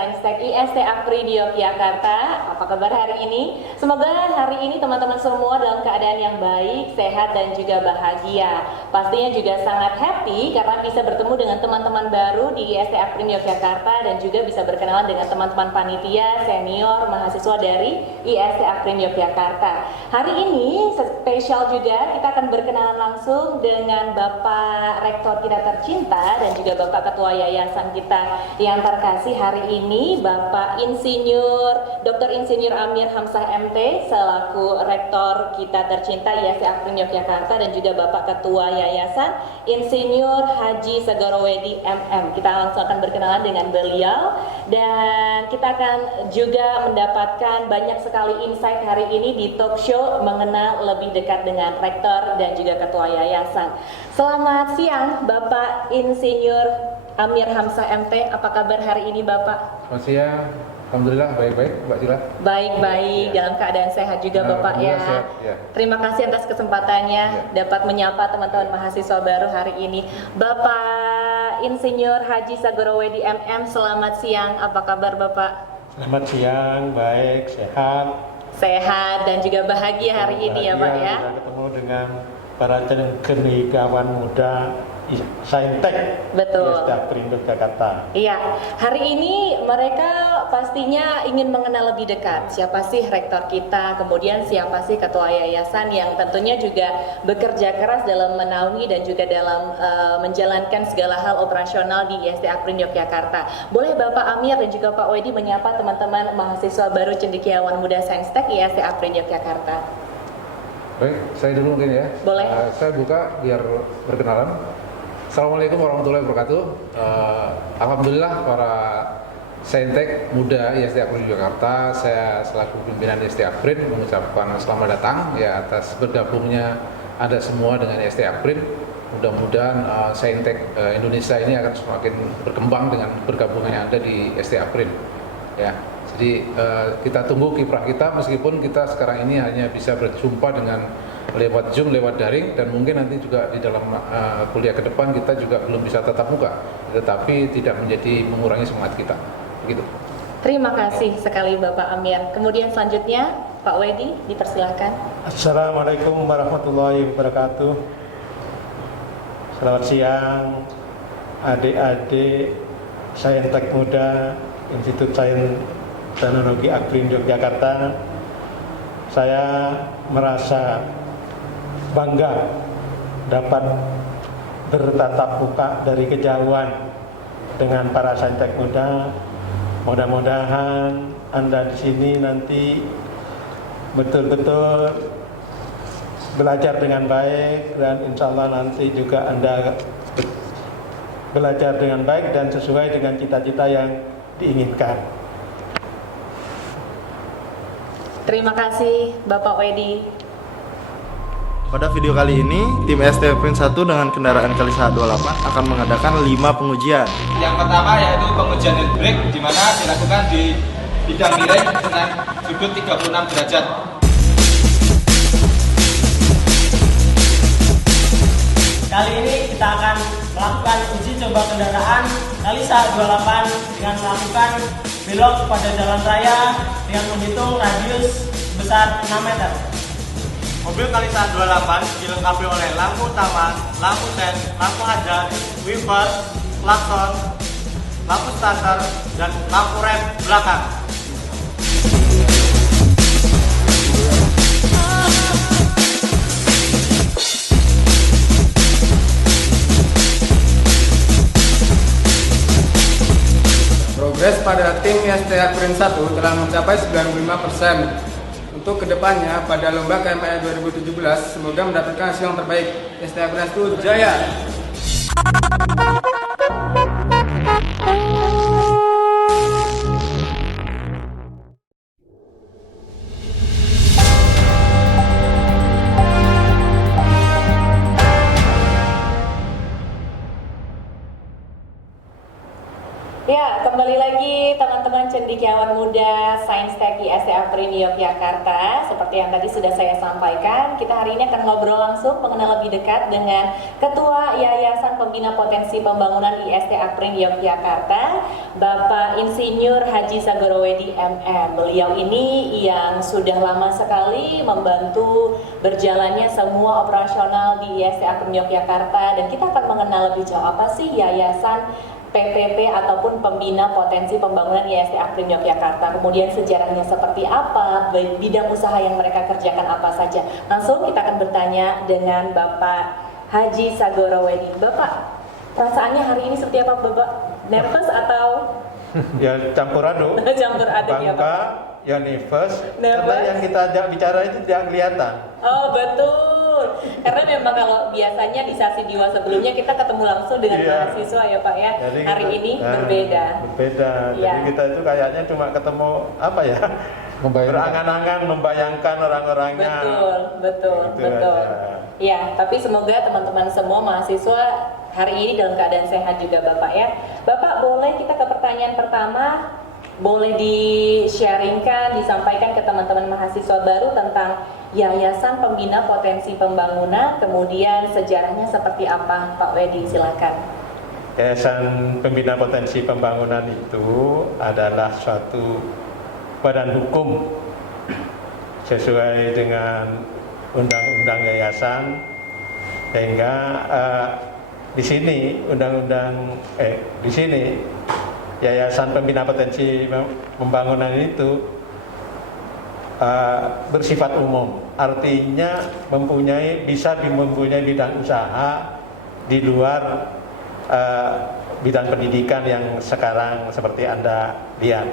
Saintek IST Apri di Yogyakarta. Apa kabar hari ini? Semoga hari ini teman-teman semua dalam keadaan yang baik, sehat dan juga bahagia. Pastinya juga sangat happy karena bisa bertemu dengan teman-teman baru di IST Apri Yogyakarta dan juga bisa berkenalan dengan teman-teman panitia, senior, mahasiswa dari IST Apri Yogyakarta. Hari ini spesial juga kita akan berkenalan langsung dengan Bapak Rektor kita tercinta dan juga Bapak Ketua Yayasan kita yang terkasih hari ini, Bapak Insinyur Dr. Insinyur Amir Hamzah MT selaku Rektor kita tercinta IST Apri Yogyakarta dan juga Bapak Ketua Yayasan Insinyur Haji Sagarowedi MM. Kita langsung akan berkenalan dengan beliau dan kita akan juga mendapatkan banyak sekali insight hari ini di talk show mengenal lebih dekat dengan Rektor dan juga Ketua Yayasan. Selamat siang Bapak Insinyur Amir Hamzah MT, apa kabar hari ini Bapak? Selamat siang, alhamdulillah baik-baik, Mbak Cila. Baik-baik, ya. Dalam keadaan sehat juga Bapak ya. Sehat, ya. Terima kasih atas kesempatannya dapat menyapa teman-teman mahasiswa baru hari ini. Bapak Insinyur Haji Sagarowedi MM, selamat siang, apa kabar Bapak? Selamat siang, baik, sehat. Sehat dan juga bahagia hari ini ya Pak ya. Kita ketemu dengan para cendekiawan muda Saintek Betul. IST Apri Yogyakarta. Iya, hari ini mereka pastinya ingin mengenal lebih dekat siapa sih rektor kita, kemudian siapa sih ketua yayasan yang tentunya juga bekerja keras dalam menaungi dan juga dalam menjalankan segala hal operasional di IST Apri Yogyakarta. Boleh Bapak Amir dan juga Pak Wedi menyapa teman-teman mahasiswa baru cendekiawan muda Saintek IST Apri Yogyakarta. Baik, saya dulu mungkin ya. Boleh. Saya buka biar berkenalan. Assalamualaikum warahmatullahi wabarakatuh. Alhamdulillah para Saintek muda IST Apri Jakarta, saya selaku pimpinan IST Apri mengucapkan selamat datang ya atas bergabungnya Anda semua dengan IST Apri. Mudah-mudahan Saintek Indonesia ini akan semakin berkembang dengan bergabungnya Anda di IST Apri. Ya, jadi kita tunggu kiprah kita meskipun kita sekarang ini hanya bisa berjumpa dengan lewat Zoom, lewat daring, dan mungkin nanti juga di dalam kuliah ke depan kita juga belum bisa tatap muka, tetapi tidak menjadi mengurangi semangat kita. Begitu. Terima kasih sekali Bapak Amir. Kemudian selanjutnya Pak Wedi, dipersilakan. Assalamualaikum warahmatullahi wabarakatuh. Selamat siang adik-adik Saintek muda Institut Sains Teknologi Apri Yogyakarta. Saya merasa bangga dapat bertatap muka dari kejauhan dengan para Saintek muda. Mudah-mudahan Anda di sini nanti betul-betul belajar dengan baik dan insya Allah nanti juga Anda belajar dengan baik dan sesuai dengan cita-cita yang diinginkan. Terima kasih Bapak Wedi. Pada video kali ini, tim ST Apri 1 dengan kendaraan Kalisa 28 akan mengadakan 5 pengujian. Yang pertama yaitu pengujian head brake, di mana dilakukan di bidang miring dengan sudut 36 derajat. Kali ini kita akan melakukan uji coba kendaraan Kalisa 28 dengan melakukan belok pada jalan raya dengan menghitung radius sebesar 6 meter. Mobil Kalisa 28 dilengkapi oleh lampu utama, lampu sen, lampu hadap, wiper, klakson, lampu starter, dan lampu rem belakang. Progres pada tim IST Apri 1 telah mencapai 95%. Untuk kedepannya pada lomba KMI 2017 semoga mendapatkan hasil yang terbaik. IST Apri 1 jaya! Ya, kembali lagi teman-teman cendekiawan cendekiawan muda Saintek IST Aprin Yogyakarta. Seperti yang tadi sudah saya sampaikan, kita hari ini akan ngobrol langsung mengenal lebih dekat dengan Ketua Yayasan Pembina Potensi Pembangunan IST Aprin Yogyakarta, Bapak Insinyur Haji Sagorowedi MM. Beliau ini yang sudah lama sekali membantu berjalannya semua operasional di IST Aprin Yogyakarta, dan kita akan mengenal lebih jauh apa sih Yayasan PPP ataupun Pembina Potensi Pembangunan IST Aprin Yogyakarta, kemudian sejarahnya seperti apa, bidang usaha yang mereka kerjakan apa saja. Langsung kita akan bertanya dengan Bapak Haji Sagorowedi. Bapak, perasaannya hari ini seperti apa, Bapak? Nervous atau? Ya campur aduk. Campur aduk ya, Pak. Bangga, ya nervous, Nervous. karena yang kita ajak bicara itu tidak kelihatan. Oh betul, karena memang kalau biasanya di sesi Diwa sebelumnya kita ketemu langsung dengan Iya. mahasiswa ya Pak ya. Jadi Hari kita- ini nah, berbeda. Berbeda. Iya. Jadi kita itu kayaknya cuma ketemu apa ya? Membayangkan. Berangan-angan membayangkan orang-orangnya. Betul. Gitu aja. Ya, tapi semoga teman-teman semua mahasiswa hari ini dalam keadaan sehat juga Bapak ya. Bapak, boleh kita ke pertanyaan pertama? Boleh di-sharingkan, disampaikan ke teman-teman mahasiswa baru tentang Yayasan Pembina Potensi Pembangunan, kemudian sejarahnya seperti apa, Pak Wedi, silakan. Yayasan Pembina Potensi Pembangunan itu adalah suatu badan hukum sesuai dengan undang-undang yayasan, sehingga di sini di sini Yayasan Pembina Potensi Pembangunan itu bersifat umum, artinya bisa mempunyai bidang usaha di luar bidang pendidikan yang sekarang seperti Anda lihat.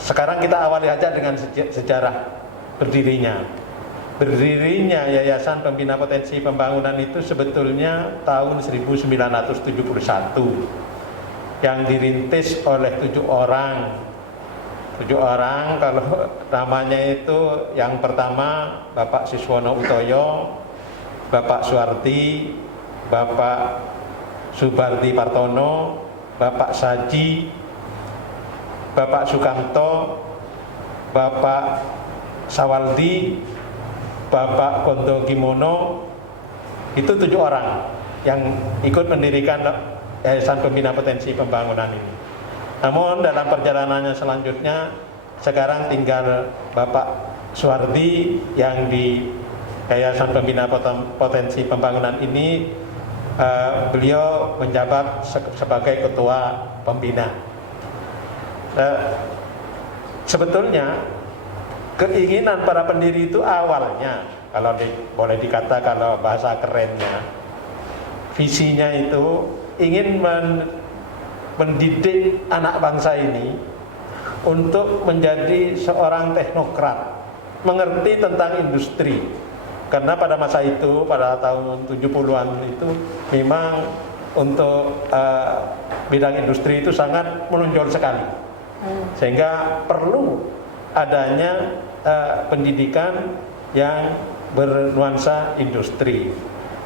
Sekarang kita awali aja dengan sejarah berdirinya. Berdirinya Yayasan Pembina Potensi Pembangunan itu sebetulnya tahun 1971, yang dirintis oleh 7 orang. 7 orang, kalau namanya itu yang pertama Bapak Siswono Utoyo, Bapak Suwardi, Bapak Subardi Partono, Bapak Saji, Bapak Sukamto, Bapak Sawaldi, Bapak Kondo Gimono. Itu 7 orang yang ikut mendirikan Yayasan Pembina Potensi Pembangunan ini. Namun dalam perjalanannya selanjutnya, sekarang tinggal Bapak Suwardi yang di Yayasan Pembina Potensi Pembangunan ini, beliau menjabat sebagai ketua pembina. Sebetulnya keinginan para pendiri itu awalnya, kalau boleh dikata kalau bahasa kerennya, visinya itu ingin mendidik anak bangsa ini untuk menjadi seorang teknokrat, mengerti tentang industri. Karena pada masa itu, pada tahun 70-an itu memang untuk bidang industri itu sangat menonjol sekali. Sehingga perlu adanya pendidikan yang bernuansa industri.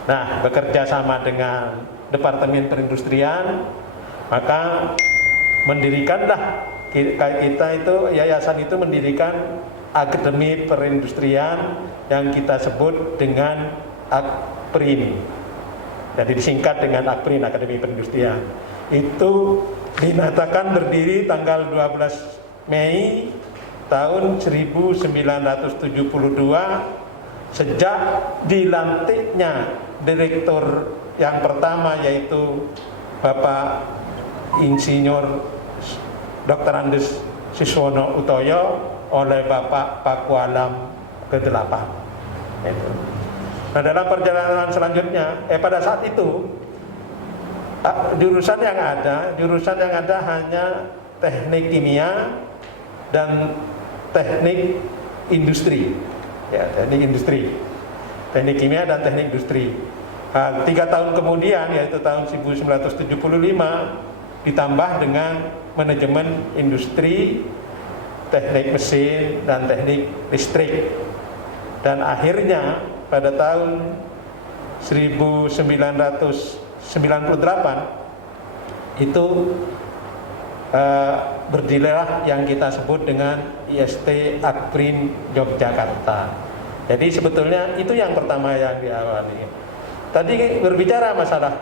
Nah, bekerja sama dengan Departemen Perindustrian, maka mendirikanlah kita itu, yayasan itu mendirikan Akademi Perindustrian yang kita sebut dengan AKPRIN. Jadi disingkat dengan AKPRIN, Akademi Perindustrian. Itu dinyatakan berdiri tanggal 12 Mei tahun 1972 sejak dilantiknya direktur yang pertama, yaitu Bapak Insinyur Dr. Andes Siswono Utoyo oleh Bapak Pakualam ke-8. Nah, dalam perjalanan selanjutnya, pada saat itu jurusan yang ada hanya teknik kimia dan teknik industri, ya, teknik kimia dan teknik industri. 3 tahun kemudian, yaitu tahun 1975, ditambah dengan manajemen industri, teknik mesin, dan teknik listrik. Dan akhirnya pada tahun 1998 itu berdirilah yang kita sebut dengan IST Akprin Yogyakarta. Jadi sebetulnya itu yang pertama yang diawali. Tadi berbicara masalah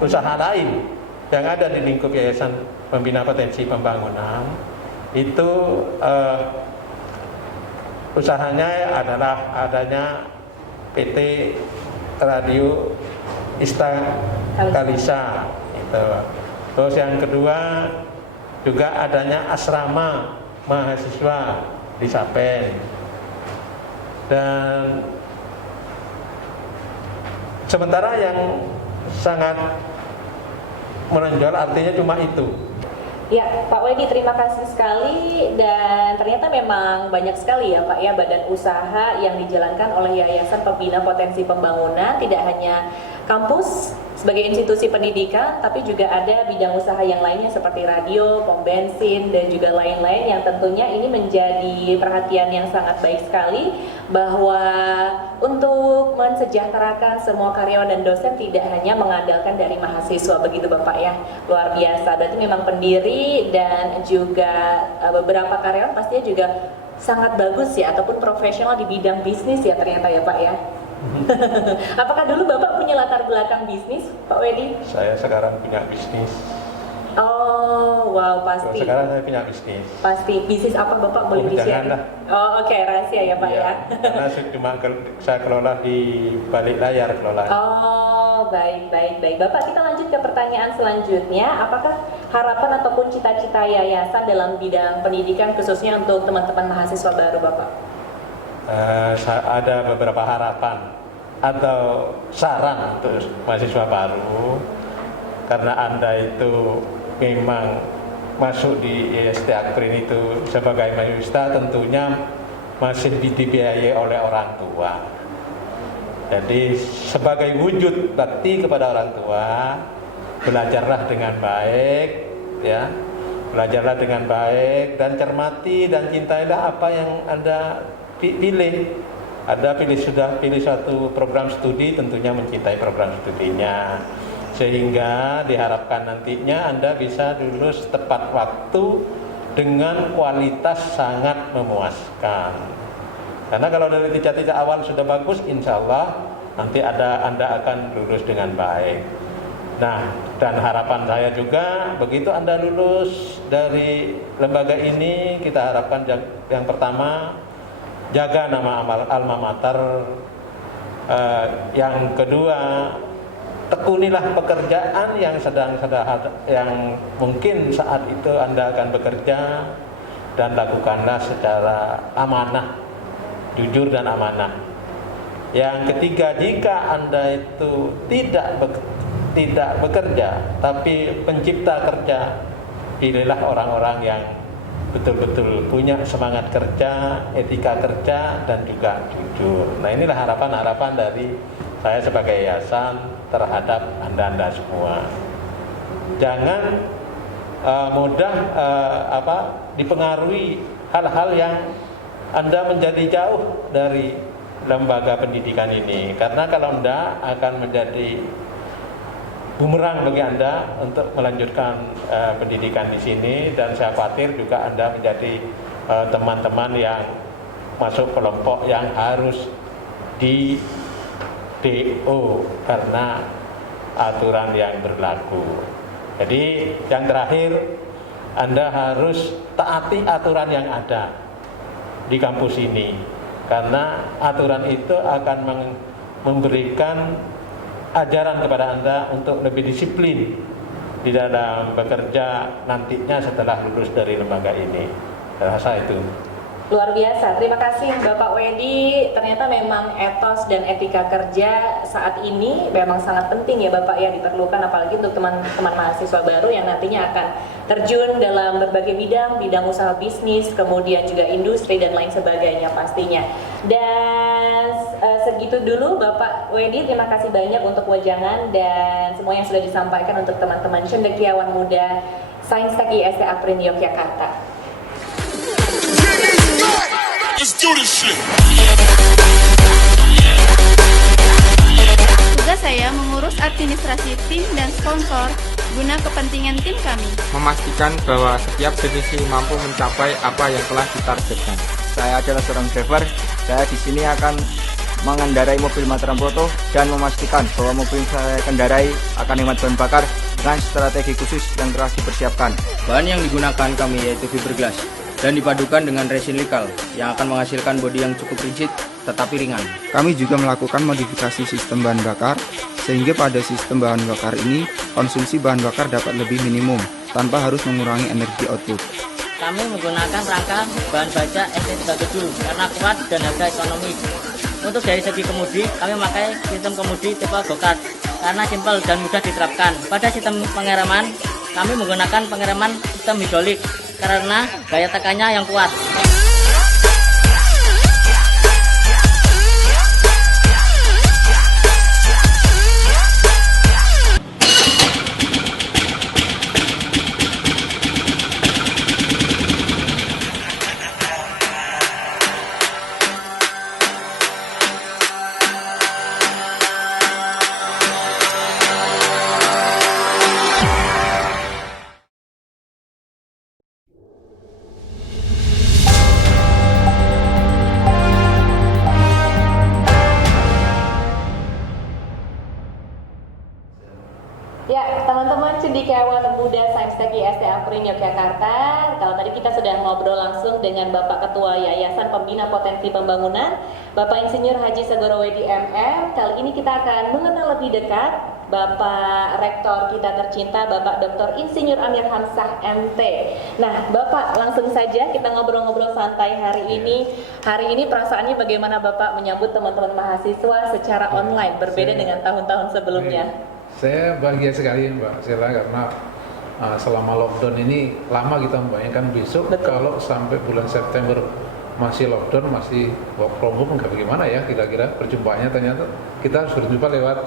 usaha lain yang ada di lingkup Yayasan Pembina Potensi Pembangunan, itu usahanya adalah adanya PT Radio Ista Kalisa. Gitu. Terus yang kedua juga adanya asrama mahasiswa di Sapen. Dan sementara yang sangat menonjol artinya cuma itu. Ya, Pak Wedi, terima kasih sekali. Dan ternyata memang banyak sekali ya Pak ya badan usaha yang dijalankan oleh Yayasan Pembina Potensi Pembangunan. Tidak hanya kampus sebagai institusi pendidikan, tapi juga ada bidang usaha yang lainnya seperti radio, pom bensin, dan juga lain-lain yang tentunya ini menjadi perhatian yang sangat baik sekali bahwa untuk mensejahterakan semua karyawan dan dosen tidak hanya mengandalkan dari mahasiswa, begitu Bapak ya. Luar biasa, berarti memang pendiri dan juga beberapa karyawan pastinya juga sangat bagus ya, ataupun profesional di bidang bisnis ya ternyata ya Pak ya. Apakah dulu Bapak punya latar belakang bisnis, Pak Wedi? Saya sekarang punya bisnis. Oh, wow, pasti. Sekarang saya punya bisnis. Pasti. Bisnis apa Bapak boleh di-share? Janganlah. Oh, oke, rahasia ya Pak ya. Karena cuma saya kelola di balik layar kelola. Oh, baik. Bapak, kita lanjut ke pertanyaan selanjutnya. Apakah harapan ataupun cita-cita yayasan dalam bidang pendidikan khususnya untuk teman-teman mahasiswa baru Bapak? Ada beberapa harapan atau saran untuk mahasiswa baru, karena Anda itu memang masuk di IST Akprin itu sebagai mahasiswa tentunya masih dibiayai oleh orang tua. Jadi sebagai wujud bakti kepada orang tua, belajarlah dengan baik ya. Belajarlah dengan baik dan cermati dan cintailah apa yang Anda pilih. Sudah pilih suatu program studi, tentunya mencintai program studinya, sehingga diharapkan nantinya Anda bisa lulus tepat waktu dengan kualitas sangat memuaskan. Karena kalau dari cita-cita awal sudah bagus, insya Allah nanti Anda akan lulus dengan baik. Nah, dan harapan saya juga begitu Anda lulus dari lembaga ini, kita harapkan yang pertama jaga nama alma mater, yang kedua tekunilah pekerjaan yang yang mungkin saat itu Anda akan bekerja, dan lakukanlah secara amanah, jujur dan amanah. Yang ketiga, jika Anda itu tidak bekerja tapi pencipta kerja, pilihlah orang-orang yang betul-betul punya semangat kerja, etika kerja, dan juga jujur. Nah, inilah harapan-harapan dari saya sebagai yayasan terhadap Anda semua. Jangan mudah dipengaruhi hal-hal yang Anda menjadi jauh dari lembaga pendidikan ini, karena kalau Anda akan menjadi bumerang bagi Anda untuk melanjutkan pendidikan di sini, dan saya khawatir juga Anda menjadi teman-teman yang masuk kelompok yang harus di DO karena aturan yang berlaku. Jadi yang terakhir, Anda harus taati aturan yang ada di kampus ini, karena aturan itu akan memberikan ajaran kepada Anda untuk lebih disiplin di dalam bekerja nantinya setelah lulus dari lembaga ini. Saya rasa itu. Luar biasa, terima kasih Bapak Wedi. Ternyata memang etos dan etika kerja saat ini memang sangat penting ya Bapak ya, diperlukan apalagi untuk teman-teman mahasiswa baru yang nantinya akan terjun dalam berbagai bidang usaha bisnis, kemudian juga industri dan lain sebagainya pastinya. Dan segitu dulu Bapak Wedi, terima kasih banyak untuk wejangan dan semua yang sudah disampaikan untuk teman-teman cendekiawan muda Saintek IST Akprin Yogyakarta. Tugas saya mengurus administrasi tim dan sponsor guna kepentingan tim kami. Memastikan bahwa setiap divisi mampu mencapai apa yang telah ditargetkan. Saya adalah seorang driver. Saya di sini akan mengendarai mobil Mataram Proto dan memastikan bahwa mobil yang saya kendarai akan hemat bahan bakar dengan strategi khusus yang telah dipersiapkan. Bahan yang digunakan kami yaitu fiberglass dan dipadukan dengan resin likal yang akan menghasilkan bodi yang cukup rigid tetapi ringan. Kami juga melakukan modifikasi sistem bahan bakar sehingga pada sistem bahan bakar ini konsumsi bahan bakar dapat lebih minimum tanpa harus mengurangi energi output. Kami menggunakan rangka bahan baja ST37 karena kuat dan harga ekonomis. Untuk dari segi kemudi, kami memakai sistem kemudi tipe go-kart karena simpel dan mudah diterapkan. Pada sistem pengereman, kami menggunakan pengereman sistem hidrolik karena gaya tekannya yang kuat. Ya, teman-teman cendekiawan muda Sains Teki ST Aprin Yogyakarta, kalau tadi kita sudah ngobrol langsung dengan Bapak Ketua Yayasan Pembina Potensi Pembangunan, Bapak Insinyur Haji Segorowedi MM. Kali ini kita akan mengenal lebih dekat Bapak Rektor kita tercinta, Bapak Dr. Insinyur Amir Hamzah MT. Nah, Bapak, langsung saja kita ngobrol-ngobrol santai hari ini. Hari ini perasaannya bagaimana Bapak menyambut teman-teman mahasiswa secara online, berbeda dengan tahun-tahun sebelumnya? Saya bahagia sekali Mbak Sheila karena selama lockdown ini lama kita membayangkan besok. Betul. Kalau sampai bulan September masih lockdown, masih work from home, nggak bagaimana ya kira-kira perjumpaannya, ternyata kita harus berjumpa lewat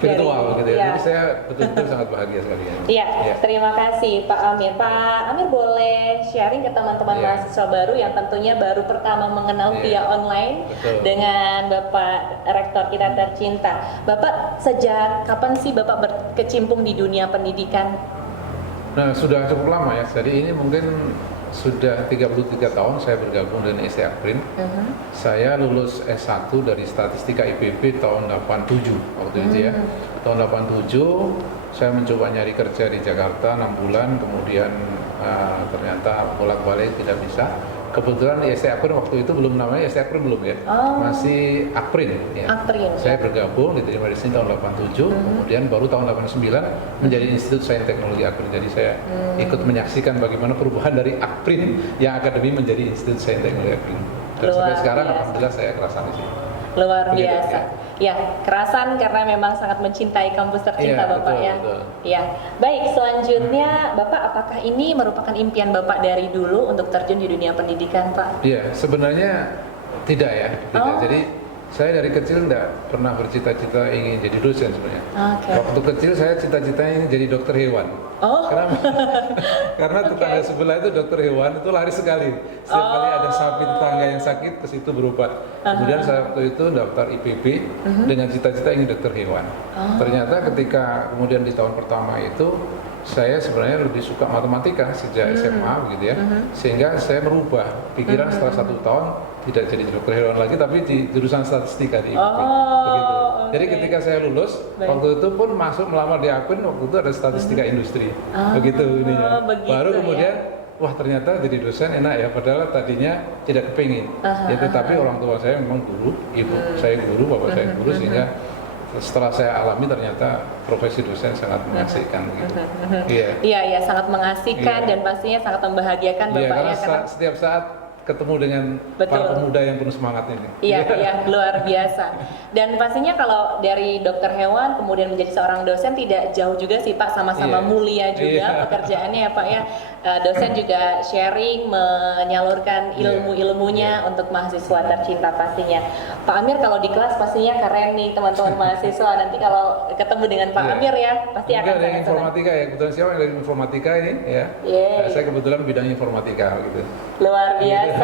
virtual gitu ya. Iya. Jadi saya betul-betul sangat bahagia sekali ya. Iya, terima kasih Pak Amir. Pak Amir boleh sharing ke teman-teman mahasiswa baru yang tentunya baru pertama mengenal via online. Betul. Dengan Bapak Rektor kita tercinta. Bapak sejak kapan sih Bapak berkecimpung di dunia pendidikan? Nah, sudah cukup lama ya. Jadi ini mungkin sudah 33 tahun saya bergabung dengan ST Aprin. Saya lulus S1 dari Statistika IPB tahun 87 waktu itu ya. Tahun 87 saya mencoba nyari kerja di Jakarta 6 bulan, kemudian ternyata bolak-balik tidak bisa. Kebetulan di ST Aprin waktu itu belum namanya ST Aprin belum ya. Masih Aprin ya. Aprin. Saya bergabung diterima di sini tahun 87, kemudian baru tahun 89 menjadi Institut Sains Teknologi Aprin. Jadi saya ikut menyaksikan bagaimana perubahan dari Aprin yang akademi menjadi Institut Sains Teknologi Aprin. Dan sampai sekarang alhamdulillah saya kerasan di sini. Luar biasa. Ya, kerasan karena memang sangat mencintai kampus tercinta Bapak betul, ya. Betul. Ya. Baik, selanjutnya Bapak, apakah ini merupakan impian Bapak dari dulu untuk terjun di dunia pendidikan, Pak? Iya, sebenarnya tidak ya. Tidak. Jadi saya dari kecil tidak pernah bercita-cita ingin jadi dosen sebenarnya. Waktu kecil saya cita-citanya ingin jadi dokter hewan. Karena tetangga sebelah itu dokter hewan itu laris sekali. Setiap kali ada sapi tetangga yang sakit ke situ berobat. Kemudian saya waktu itu daftar IPB dengan cita-cita ingin dokter hewan. Ternyata ketika kemudian di tahun pertama itu saya sebenarnya lebih suka matematika sejak SMA begitu ya. Sehingga saya merubah pikiran setelah 1 tahun tidak jadi dokter hewan lagi tapi di jurusan statistika di IPB. Begitu. Jadi ketika saya lulus waktu itu pun masuk melamar di Aprin, waktu itu ada statistika industri. Begitu ininya. Baru kemudian wah ternyata jadi dosen enak ya, padahal tadinya tidak kepingin. Ya, tetapi orang tua saya memang guru, ibu saya guru, bapak saya guru, sehingga setelah saya alami ternyata profesi dosen sangat mengasihkan gitu. Iya, sangat mengasihkan dan pastinya sangat membahagiakan Bapak ya. Karena setiap saat ketemu dengan para pemuda yang penuh semangat ini. Iya, luar biasa. Dan pastinya kalau dari dokter hewan kemudian menjadi seorang dosen tidak jauh juga sih Pak, sama-sama mulia juga pekerjaannya ya Pak ya. Dosen juga sharing, menyalurkan ilmu-ilmunya untuk mahasiswa tercinta pastinya. Pak Amir kalau di kelas pastinya keren nih teman-teman mahasiswa. Nanti kalau ketemu dengan Pak Amir ya pasti akan ada informatika ya. Kebetulan siapa yang dari informatika ini ya. Saya kebetulan bidang informatika gitu. Luar biasa.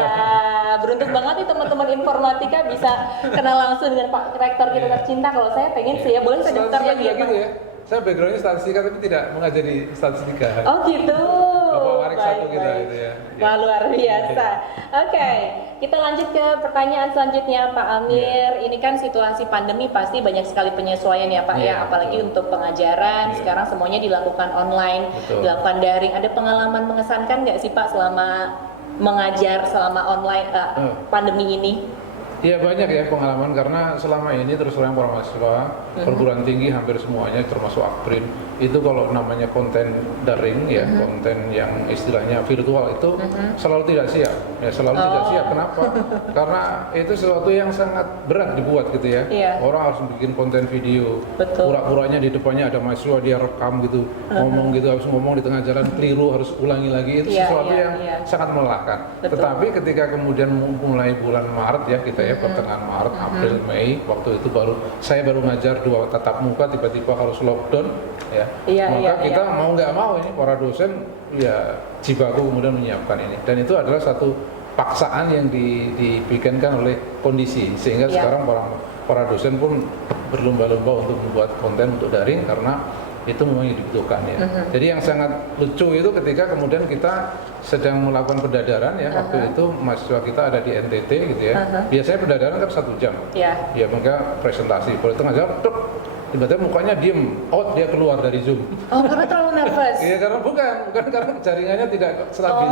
Beruntung banget nih teman-teman informatika bisa kenal langsung dengan Pak Rektor kita tercinta. Kalau saya pengen sih ya, boleh saya daftar lagi ya Pak? Gitu ya. saya backgroundnya statistika tapi tidak mengajari statistika. Oh gitu. Bapak warik satu kita baik. itu ya. Wah, luar biasa. Oke, kita lanjut ke pertanyaan selanjutnya Pak Amir. Ini kan situasi pandemi pasti banyak sekali penyesuaian ya Pak ya, apalagi untuk pengajaran. Sekarang semuanya dilakukan online, dilakukan daring. Ada pengalaman mengesankan nggak sih Pak selama mengajar selama online pandemi ini? Iya banyak ya pengalaman karena selama ini terus terang para mahasiswa perguruan tinggi hampir semuanya termasuk Akprin itu kalau namanya konten daring ya konten yang istilahnya virtual itu selalu tidak siap ya selalu tidak siap. Kenapa? Karena itu sesuatu yang sangat berat dibuat gitu ya. Orang harus bikin konten video pura-puranya di depannya ada mahasiswa dia rekam gitu ngomong gitu harus ngomong di tengah jalan keliru harus ulangi lagi itu sesuatu yang sangat melelahkan. Tetapi ketika kemudian mulai bulan Maret ya kita ya pertengahan Maret, April, Mei waktu itu saya baru ngajar 2 tatap muka tiba-tiba harus lockdown ya. Maka kita mau nggak mau ini para dosen ya jibaku kemudian menyiapkan ini dan itu adalah satu paksaan yang dibikinkan oleh kondisi sehingga sekarang para dosen pun berlomba-lomba untuk membuat konten untuk daring karena itu memang dibutuhkan ya. Jadi yang sangat lucu itu ketika kemudian kita sedang melakukan pendadaran ya waktu itu mahasiswa kita ada di NTT gitu ya. Biasanya pendadaran kan 1 jam. Ya maka presentasi pada tengah jam tiba-tiba mukanya diem, dia keluar dari Zoom. Oh karena terlalu nervous? Iya karena bukan karena jaringannya tidak stabil.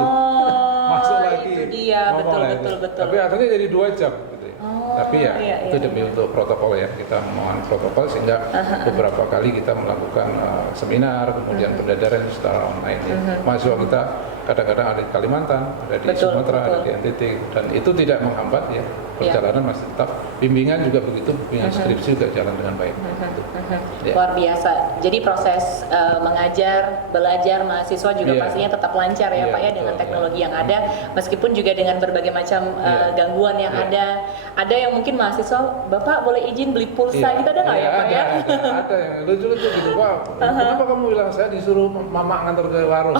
Masuk lagi. Itu dia betul. Tapi akhirnya jadi 2 jam. Tapi ya itu demi untuk protokol ya kita mohon protokol sehingga beberapa kali kita melakukan seminar kemudian pendadaran secara online ya. Mahasiswa kita kadang-kadang ada di Kalimantan, ada di Sumatera, ada di NTT dan itu tidak menghambat ya perjalanan masih tetap bimbingan juga begitu bimbingan skripsi juga jalan dengan baik. Luar biasa. Jadi proses mengajar, belajar mahasiswa juga pastinya tetap lancar ya Pak ya dengan teknologi yang ada meskipun juga dengan berbagai macam gangguan yang ada. Ada yang mungkin mahasiswa, Bapak boleh izin beli pulsa gitu ada nggak ya Pak ya? Ada yang lucu-lucu gitu Pak. Kenapa kamu bilang saya disuruh mama ngantor ke warung?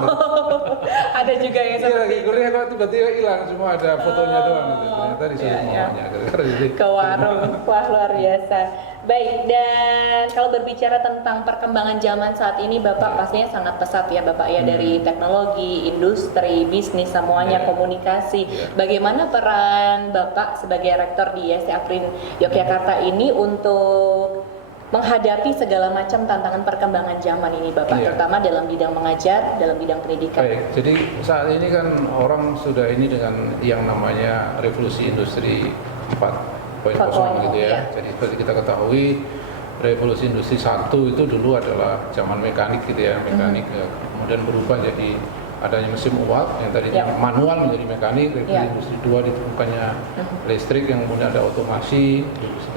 Ada juga yang seperti lagi kuliah kok tiba-tiba hilang cuma ada fotonya doang gitu. Ternyata disuruh mamanya ke warung. Wah luar biasa. Baik, dan kalau berbicara tentang perkembangan zaman saat ini Bapak pastinya sangat pesat ya Bapak ya dari teknologi, industri, bisnis semuanya komunikasi. Bagaimana peran Bapak sebagai rektor di IST Akprin Yogyakarta ini untuk menghadapi segala macam tantangan perkembangan zaman ini Bapak, terutama dalam bidang mengajar, dalam bidang pendidikan. Baik, jadi saat ini kan orang sudah ini dengan yang namanya revolusi industri 4.0 gitu ya. Jadi seperti kita ketahui revolusi industri 1 itu dulu adalah zaman mekanik gitu ya, mekanik kemudian berubah jadi adanya mesin uap yang tadinya manual menjadi mekanik, revolusi industri 2 ditemukannya listrik yang kemudian ada otomasi,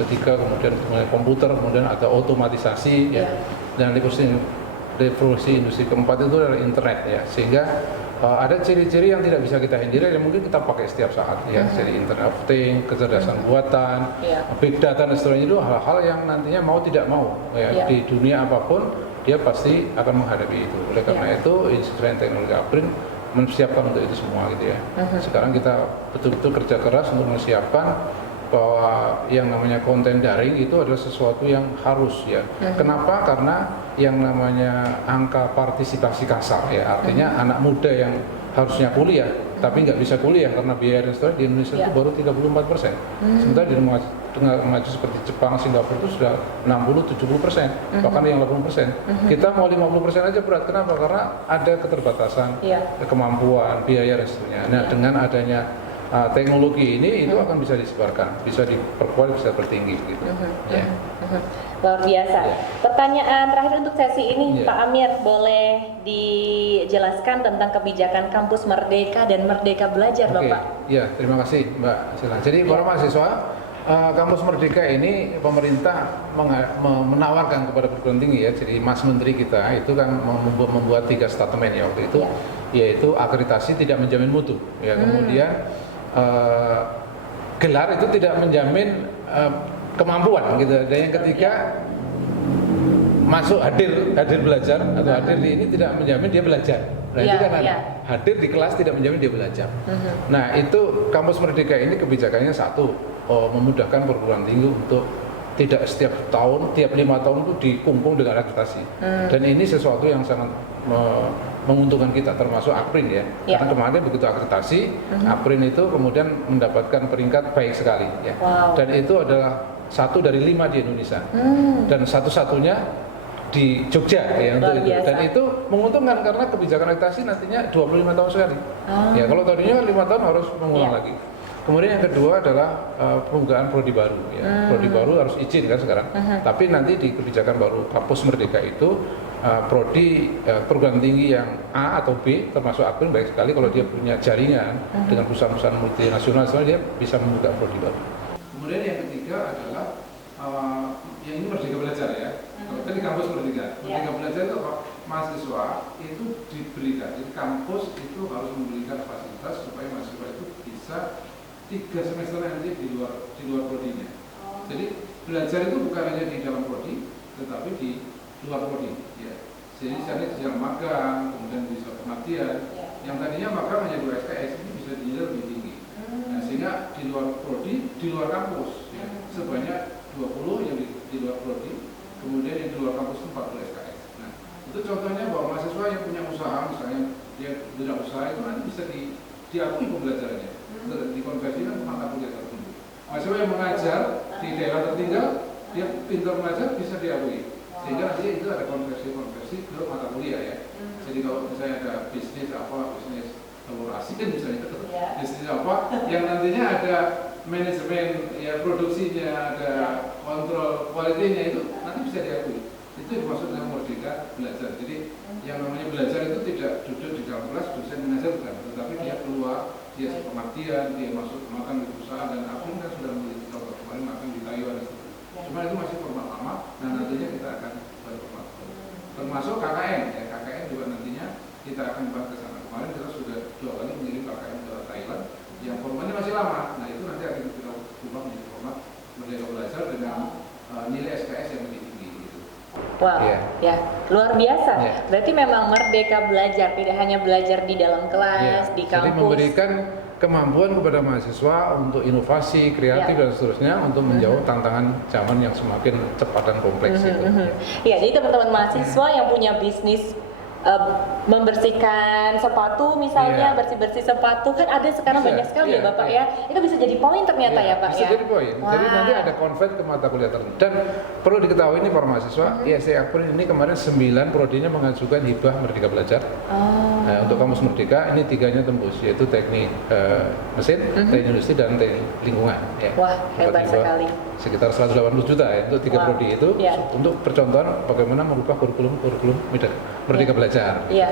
ketiga kemudian komputer, kemudian ada otomatisasi ya. Dan revolusi industri keempat itu adalah internet ya, sehingga ada ciri-ciri yang tidak bisa kita hindari yang mungkin kita pakai setiap saat ya. Jadi internet of things, kecerdasan buatan, big data dan seterusnya itu hal-hal yang nantinya mau tidak mau ya di dunia apapun dia pasti akan menghadapi itu. Oleh karena itu Institut Teknologi Akprin mempersiapkan untuk itu semua gitu ya. Sekarang kita betul-betul kerja keras untuk mempersiapkan bahwa yang namanya konten daring itu adalah sesuatu yang harus ya. Kenapa? Karena yang namanya angka partisipasi kasar ya, artinya anak muda yang harusnya kuliah tapi nggak bisa kuliah karena biaya restoran di Indonesia itu baru 34%. Sementara di negara maju seperti Jepang, Singapura itu sudah 60-70%, bahkan yang 80%. Kita mau 50% aja berat. Kenapa? Karena ada keterbatasan kemampuan, biaya restorannya. Nah, dengan adanya teknologi ini itu akan bisa disebarkan, bisa diperkuat, bisa bertinggi gitu. Luar biasa. Pertanyaan terakhir untuk sesi ini, Pak Amir, boleh dijelaskan tentang kebijakan Kampus Merdeka dan Merdeka Belajar, Bapak? Ya, terima kasih Mbak Sila. Jadi para mahasiswa, Kampus Merdeka ini pemerintah menawarkan kepada perguruan tinggi ya. Jadi Mas Menteri kita itu kan membuat 3 statement ya waktu itu, yaitu akreditasi tidak menjamin mutu, ya kemudian gelar itu tidak menjamin kemampuan gitu. Dan yang ketiga masuk hadir belajar atau hadir di ini tidak menjamin dia belajar. Nah itu kan hadir di kelas tidak menjamin dia belajar. Nah itu Kampus Merdeka ini kebijakannya satu, memudahkan perguruan tinggi untuk tidak setiap tahun, tiap 5 tahun itu dikungkung dengan akreditasi. Dan ini sesuatu yang sangat menguntungkan kita, termasuk Akprin ya. Karena kemarin begitu akreditasi, Akprin itu kemudian mendapatkan peringkat baik sekali ya. Dan itu adalah 1 dari 5 di Indonesia. Dan satu-satunya di Jogja ya untuk itu. Dan itu menguntungkan karena kebijakan akreditasi nantinya 25 tahun sekali. Ya kalau tadinya 5 tahun harus mengulang lagi. Kemudian yang kedua adalah pembukaan prodi baru. Ya. Prodi baru harus izin kan sekarang. Tapi nanti di kebijakan baru Kampus Merdeka itu prodi perguruan tinggi yang A atau B termasuk Akprin baik sekali kalau dia punya jaringan dengan perusahaan-perusahaan multinasional, dia bisa membuka prodi baru. Kemudian yang ketiga adalah yang ini Merdeka Belajar ya. Kalau tadi Kampus Merdeka, Merdeka Belajar itu apa? Mahasiswa itu diberikan, jadi kampus itu harus memberikan fasilitas supaya mahasiswa itu bisa 3 semester nanti di luar prodinya. Jadi belajar itu bukan hanya di dalam prodi, tetapi di luar prodi. Ya. Jadi misalnya di magang, kemudian bisa penelitian. Yang tadinya magang hanya 2 SKS ini bisa dinilai lebih tinggi. Nah, sehingga di luar prodi, di luar kampus ya, sebanyak 20 yang di luar prodi, kemudian yang di luar kampus itu 40 SKS. Nah, itu contohnya bahwa mahasiswa yang punya usaha, misalnya dia punya usaha itu nanti bisa diakui pembelajarannya. Dikonversikan ke mata kuliah tertentu. Mahasiswa yang mengajar di daerah tertinggal, dia pintar mengajar bisa diakui. Sehingga nanti itu ada konversi ke mata kuliah ya. Jadi kalau misalnya ada bisnis kolaborasi kan misalnya bisnis apa yang nantinya ada manajemen ya produksinya, ada kontrol kualitinya itu nanti bisa diakui. Itu yang dimaksud dengan Merdeka Belajar. Jadi yang namanya belajar itu tidak duduk di dalam kelas dosen mengajar bukan, tetapi dia keluar, dia pengertian, dia masuk makan di perusahaan, dan Akprin kan sudah memiliki contoh kemarin makan di Taiwan. Cuma itu masih format lama, dan nantinya kita akan berformat termasuk KKN ya. KKN juga nantinya kita akan bahas ke sana. Kemarin kita sudah 2 kali mengirim KKN ke Thailand yang formatnya masih lama. Nah itu nanti akan kita ubah menjadi format Merdeka Belajar dengan nilai SKS yang lebih tinggi gitu. Wow, ya luar biasa. Berarti memang Merdeka Belajar tidak hanya belajar di dalam kelas, di kampus. Jadi memberikan kemampuan kepada mahasiswa untuk inovasi, kreatif dan seterusnya untuk menjawab tantangan zaman yang semakin cepat dan kompleks itu. Ya, jadi teman-teman mahasiswa yang punya bisnis membersihkan sepatu misalnya, bersih-bersih sepatu kan ada sekarang banyak sekali ya Bapak ya. Itu bisa jadi poin ternyata ya Pak bisa ya. Jadi poin. Jadi nanti ada convert ke mata kuliah tertentu. Dan perlu diketahui ini para mahasiswa, IST Akprin ini kemarin 9 prodinya mengajukan hibah Merdeka Belajar. Nah, untuk Kampus Merdeka ini 3-nya tembus, yaitu teknik mesin, teknik industri dan teknik lingkungan ya. Wah, hebat sekali. Sekitar 180 juta ya untuk 3 prodi itu untuk percontohan bagaimana merubah kurikulum Merdeka Belajar. Iya.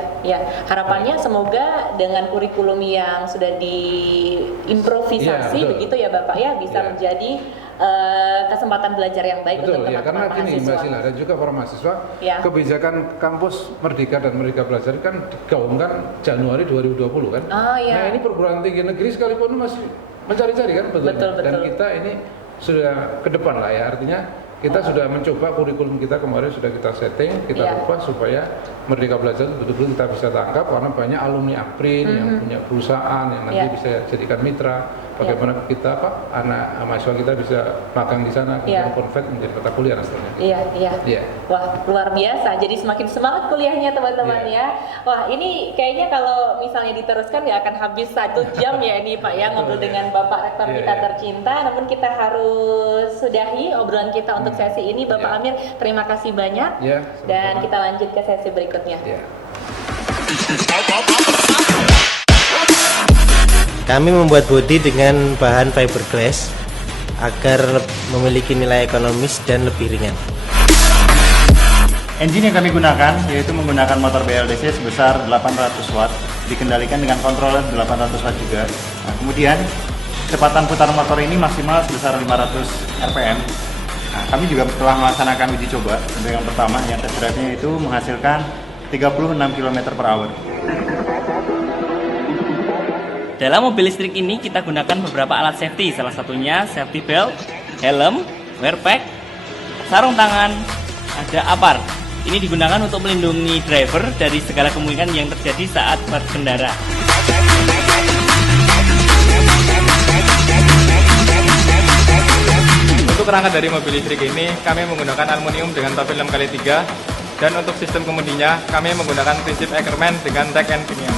Harapannya semoga dengan kurikulum yang sudah diimprovisasi begitu ya Bapak ya bisa menjadi kesempatan belajar yang baik untuk teman-teman karena mahasiswa. gini Mbak Sila dan juga para mahasiswa, kebijakan Kampus Merdeka dan Merdeka Belajar kan digaungkan Januari 2020 kan. Nah ini perguruan tinggi negeri sekalipun masih mencari-cari kan betul. Dan kita ini sudah ke depan lah ya, artinya kita sudah mencoba kurikulum kita kemarin sudah kita setting, kita ubah supaya Merdeka Belajar betul-betul kita bisa tangkap karena banyak alumni Akprin yang punya perusahaan yang nanti bisa jadikan mitra. Bagaimana kita anak mahasiswa kita bisa magang di sana, kemudian convert menjadi mata kuliah dan seterusnya. Iya. Wah, luar biasa. Jadi semakin semangat kuliahnya teman-teman ya. Wah, ini kayaknya kalau misalnya diteruskan ya akan habis 1 jam ya ini Pak ya ngobrol dengan Bapak Rektor kita tercinta. Namun kita harus sudahi obrolan kita untuk sesi ini. Bapak Amir, terima kasih banyak. Dan kita lanjut ke sesi berikutnya. Kami membuat bodi dengan bahan fiberglass agar memiliki nilai ekonomis dan lebih ringan. Engine yang kami gunakan yaitu menggunakan motor BLDC sebesar 800 watt, dikendalikan dengan kontroler 800 watt juga. Nah, kemudian kecepatan putar motor ini maksimal sebesar 500 rpm. Nah, kami juga telah melaksanakan uji coba untuk yang pertama yang test drive-nya itu menghasilkan 36 km/h. Dalam mobil listrik ini kita gunakan beberapa alat safety, salah satunya safety belt, helm, wear pack, sarung tangan, ada apar. Ini digunakan untuk melindungi driver dari segala kemungkinan yang terjadi saat berkendara. Untuk Untuk rangka dari mobil listrik ini kami menggunakan aluminium dengan profil 6x3 dan untuk sistem kemudinya kami menggunakan prinsip Ackerman dengan Tech and Pinion.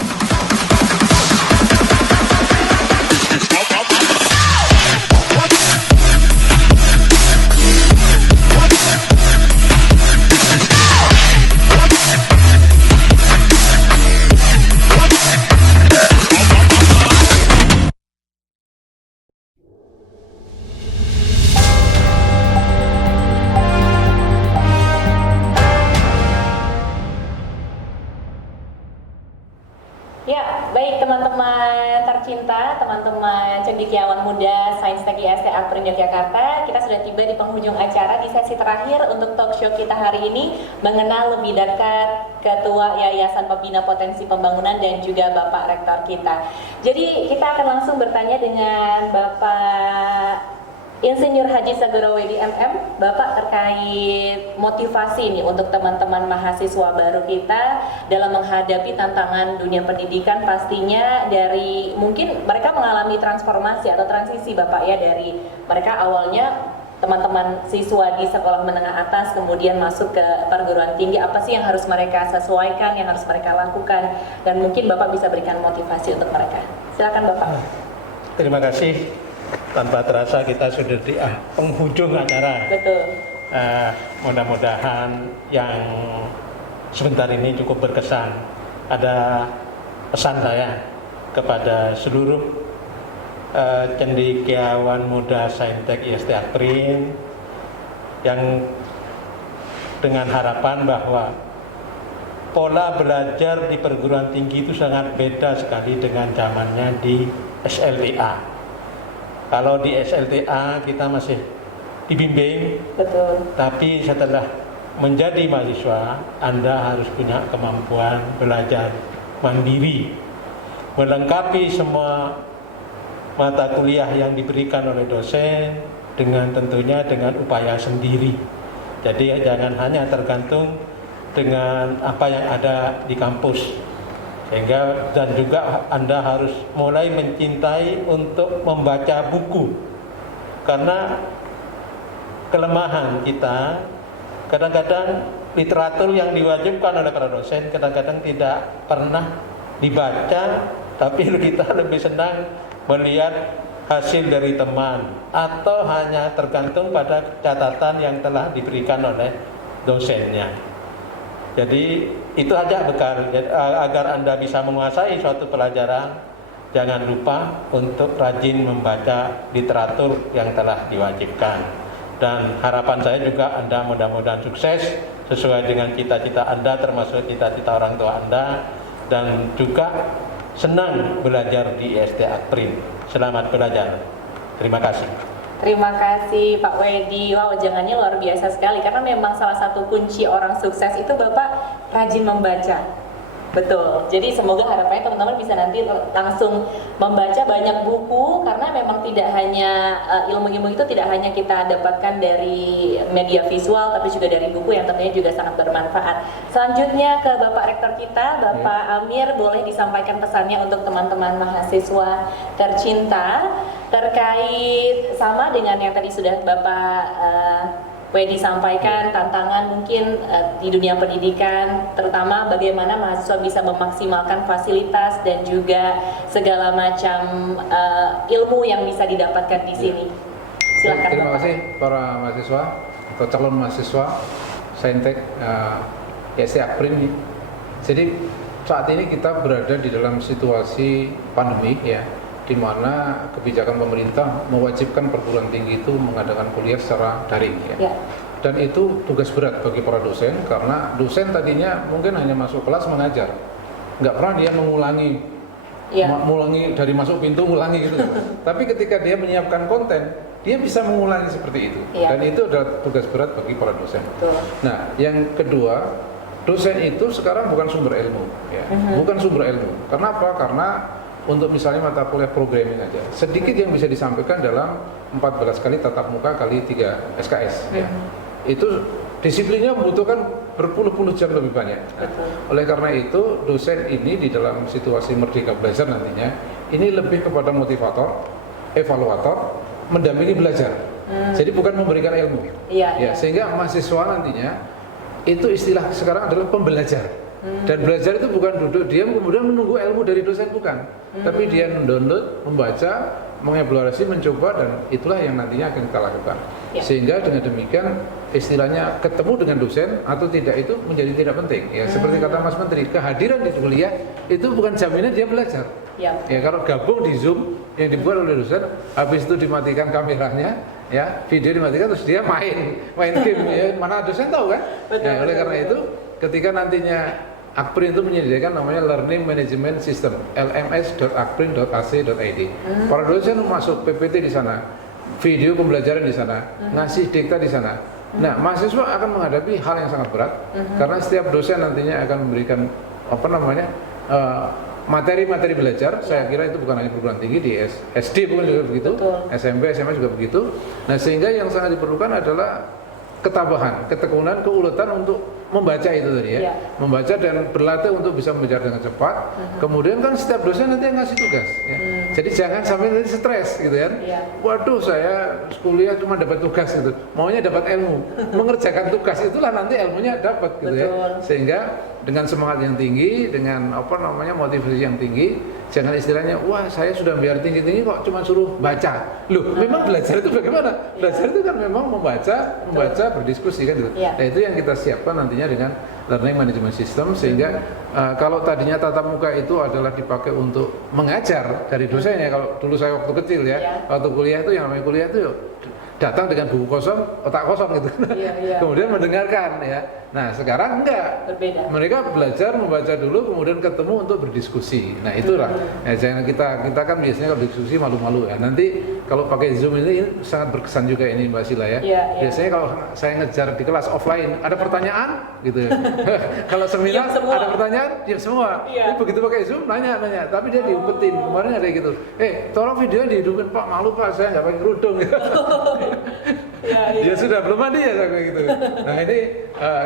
Ya, baik teman-teman tercinta, teman-teman cendekiawan muda Sains Tech IST Aprin Yogyakarta, kita sudah tiba di penghujung acara di sesi terakhir untuk talk show kita hari ini, mengenal lebih dekat Ketua Yayasan Pembina Potensi Pembangunan dan juga Bapak Rektor kita. Jadi kita akan langsung bertanya dengan Bapak Insinyur Haji Sagoro Wedi MM, Bapak, terkait motivasi nih untuk teman-teman mahasiswa baru kita dalam menghadapi tantangan dunia pendidikan, pastinya dari mungkin mereka mengalami transformasi atau transisi Bapak ya, dari mereka awalnya teman-teman siswa di sekolah menengah atas kemudian masuk ke perguruan tinggi, apa sih yang harus mereka sesuaikan, yang harus mereka lakukan, dan mungkin Bapak bisa berikan motivasi untuk mereka. Silakan Bapak. Terima kasih. Tanpa terasa kita sudah di penghujung acara. Betul. Mudah-mudahan yang sebentar ini cukup berkesan. Ada pesan saya kepada seluruh cendekiawan muda Saintek IST Aprin yang dengan harapan bahwa pola belajar di perguruan tinggi itu sangat beda sekali dengan zamannya di SLTA. Kalau di SLTA kita masih dibimbing, betul. Tapi setelah menjadi mahasiswa, Anda harus punya kemampuan belajar mandiri, melengkapi semua mata kuliah yang diberikan oleh dosen dengan tentunya dengan upaya sendiri. Jadi jangan hanya tergantung dengan apa yang ada di kampus. Sehingga dan juga Anda harus mulai mencintai untuk membaca buku, karena kelemahan kita kadang-kadang literatur yang diwajibkan oleh para dosen kadang-kadang tidak pernah dibaca, tapi kita lebih senang melihat hasil dari teman atau hanya tergantung pada catatan yang telah diberikan oleh dosennya. Jadi itu aja bekal agar Anda bisa menguasai suatu pelajaran. Jangan lupa untuk rajin membaca literatur yang telah diwajibkan. Dan harapan saya juga Anda mudah-mudahan sukses sesuai dengan cita-cita Anda, termasuk cita-cita orang tua Anda, dan juga senang belajar di IST Aprin. Selamat belajar. Terima kasih. Terima kasih Pak Wedi. Wow, jangannya luar biasa sekali, karena memang salah satu kunci orang sukses itu Bapak rajin membaca. Betul. Jadi semoga harapannya teman-teman bisa nanti langsung membaca banyak buku, karena memang tidak hanya ilmu-ilmu itu tidak hanya kita dapatkan dari media visual, tapi juga dari buku yang tentunya juga sangat bermanfaat. Selanjutnya ke Bapak Rektor kita, Bapak Amir, boleh disampaikan pesannya untuk teman-teman mahasiswa tercinta terkait sama dengan yang tadi sudah Bapak Wedi sampaikan, tantangan mungkin di dunia pendidikan, terutama bagaimana mahasiswa bisa memaksimalkan fasilitas dan juga segala macam ilmu yang bisa didapatkan di sini. Silakan. Terima kasih para mahasiswa atau calon mahasiswa Saintek IST Aprin. Jadi saat ini kita berada di dalam situasi pandemi ya, di mana kebijakan pemerintah mewajibkan perguruan tinggi itu mengadakan kuliah secara daring ya. Dan itu tugas berat bagi para dosen, karena dosen tadinya mungkin hanya masuk kelas mengajar, nggak pernah dia mengulangi dari masuk pintu ulangi gitu kan. Tapi ketika dia menyiapkan konten, dia bisa mengulangi seperti itu. Dan itu adalah tugas berat bagi para dosen. Nah, yang kedua, dosen itu sekarang bukan sumber ilmu ya. Bukan sumber ilmu. Kenapa? Karena untuk misalnya mata kuliah programming aja, sedikit yang bisa disampaikan dalam 14 kali tatap muka kali 3 SKS ya. Itu disiplinnya membutuhkan berpuluh-puluh jam lebih banyak. Nah, oleh karena itu dosen ini di dalam situasi merdeka belajar nantinya ini lebih kepada motivator, evaluator, mendampingi belajar. Jadi bukan memberikan ilmu. Ya, sehingga mahasiswa nantinya itu istilah sekarang adalah pembelajar. Dan belajar itu bukan duduk diam kemudian menunggu ilmu dari dosen, bukan. Tapi dia mendownload, membaca, mengeksplorasi, mencoba, dan itulah yang nantinya akan kita lakukan. Sehingga dengan demikian istilahnya ketemu dengan dosen atau tidak itu menjadi tidak penting. Ya, seperti kata Mas Menteri, kehadiran di kuliah itu bukan jaminan dia belajar. Ya, kalau gabung di Zoom yang dibuat oleh dosen, habis itu dimatikan kameranya, ya, video dimatikan, terus dia main game, ya, mana dosen tahu kan? Ya, oleh karena itu, ketika nantinya Akprin itu menyediakan namanya Learning Management System, lms.akprin.ac.id. Para dosen masuk PPT di sana, video pembelajaran di sana, ngasih dikta di sana. Nah, mahasiswa akan menghadapi hal yang sangat berat karena setiap dosen nantinya akan memberikan materi-materi belajar. Saya kira itu bukan hanya perguruan tinggi, di SD pun juga begitu, SMP, SMA juga begitu. Nah, sehingga yang sangat diperlukan adalah ketabahan, ketekunan, keuletan untuk membaca itu tadi ya, membaca dan berlatih untuk bisa membaca dengan cepat. Kemudian kan setiap dosen nanti yang ngasih tugas ya. Jadi jangan sampai nanti stres gitu kan. Waduh, saya kuliah cuma dapat tugas gitu, maunya dapat ilmu. Mengerjakan tugas itulah nanti ilmunya dapat gitu ya. Sehingga dengan semangat yang tinggi, dengan motivasi yang tinggi, jangan istilahnya wah saya sudah biar tinggi-tinggi kok cuma suruh baca. Loh, memang belajar itu bagaimana? Belajar itu kan memang membaca, berdiskusi kan gitu. Nah, itu yang kita siapkan nantinya dengan Learning Management System, sehingga kalau tadinya tatap muka itu adalah dipakai untuk mengajar dari dosen ya, kalau dulu saya waktu kecil ya, waktu kuliah itu yang namanya kuliah itu datang dengan buku kosong, otak kosong gitu. Kemudian mendengarkan ya. Nah, sekarang enggak. Berbeda. Mereka belajar membaca dulu, kemudian ketemu untuk berdiskusi. Nah, itulah. Ya, jangan kita kan biasanya kalau diskusi malu-malu ya. Nanti kalau pakai Zoom ini sangat berkesan juga ini Mbak Sila ya. Biasanya kalau saya ngejar di kelas offline, ada pertanyaan gitu. Kalau seminar ada pertanyaan, diam semua. Ini begitu pakai Zoom nanya, tapi dia diumpetin. Kemarin ada gitu. Tolong videonya dihidupin Pak, malu Pak, saya nggak pakai kerudung. Ya sudah, belum mandi ya kayak gitu. Nah, ini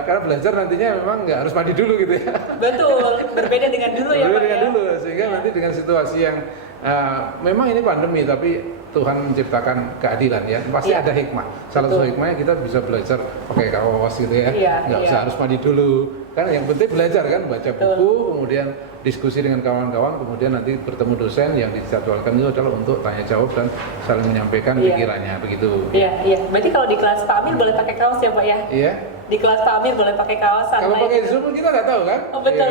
karena belajar nantinya memang nggak harus mandi dulu gitu ya. Betul, berbeda dengan dulu ya Pak. Berbeda dengan dulu, sehingga nanti dengan situasi yang memang ini pandemi tapi Tuhan menciptakan keadilan ya, pasti ada hikmah. Salah satu hikmahnya kita bisa belajar pakai kaos gitu ya, nggak usah harus mandi dulu. Kan yang penting belajar kan, baca buku, kemudian diskusi dengan kawan-kawan, kemudian nanti bertemu dosen yang dijadwalkan itu adalah untuk tanya jawab dan saling menyampaikan pikirannya begitu. Iya. Berarti kalau di kelas Pak Amir boleh pakai kaos ya Pak ya? Iya. Di kelas Pak Amir boleh pakai kaos. Kalau pakai Zoom kita nggak tahu kan? Oh betul.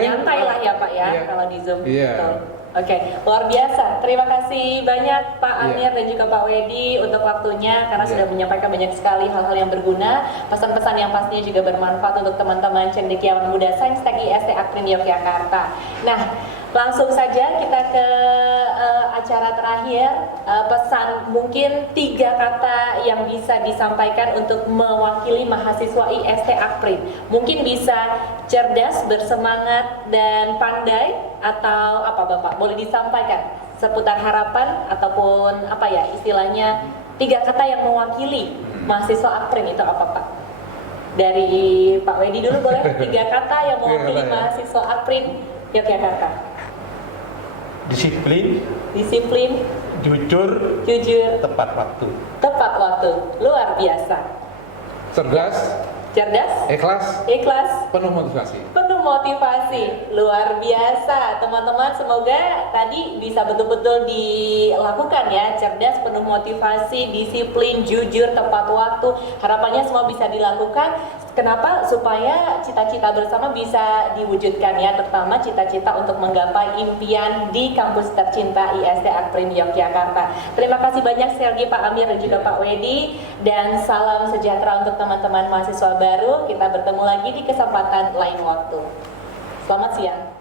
Nyantai lah ya Pak ya kalau di Zoom. Betul. Oke, luar biasa. Terima kasih banyak Pak Amir dan juga Pak Wedi untuk waktunya karena sudah menyampaikan banyak sekali hal-hal yang berguna, pesan-pesan yang pastinya juga bermanfaat untuk teman-teman cendekiawan muda Saintek IST Akprin Yogyakarta. Nah, langsung saja kita ke acara terakhir. Pesan mungkin 3 kata yang bisa disampaikan untuk mewakili mahasiswa IST Akprin. Mungkin bisa cerdas, bersemangat, dan pandai, atau apa Bapak? Boleh disampaikan seputar harapan ataupun apa ya istilahnya 3 kata yang mewakili mahasiswa Akprin itu apa Pak? Dari Pak Wedi dulu boleh 3 kata yang mewakili mahasiswa Akprin Yogyakarta. Disiplin, jujur, tepat waktu, luar biasa. Cerdas, ikhlas, penuh motivasi, luar biasa. Teman-teman, semoga tadi bisa betul-betul dilakukan ya, cerdas, penuh motivasi, disiplin, jujur, tepat waktu. Harapannya semua bisa dilakukan. Kenapa? Supaya cita-cita bersama bisa diwujudkan ya, terutama cita-cita untuk menggapai impian di kampus tercinta IST Akprin Yogyakarta. Terima kasih banyak sekali lagi Pak Amir dan juga Pak Wedi, dan salam sejahtera untuk teman-teman mahasiswa baru. Kita bertemu lagi di kesempatan lain waktu. Selamat siang.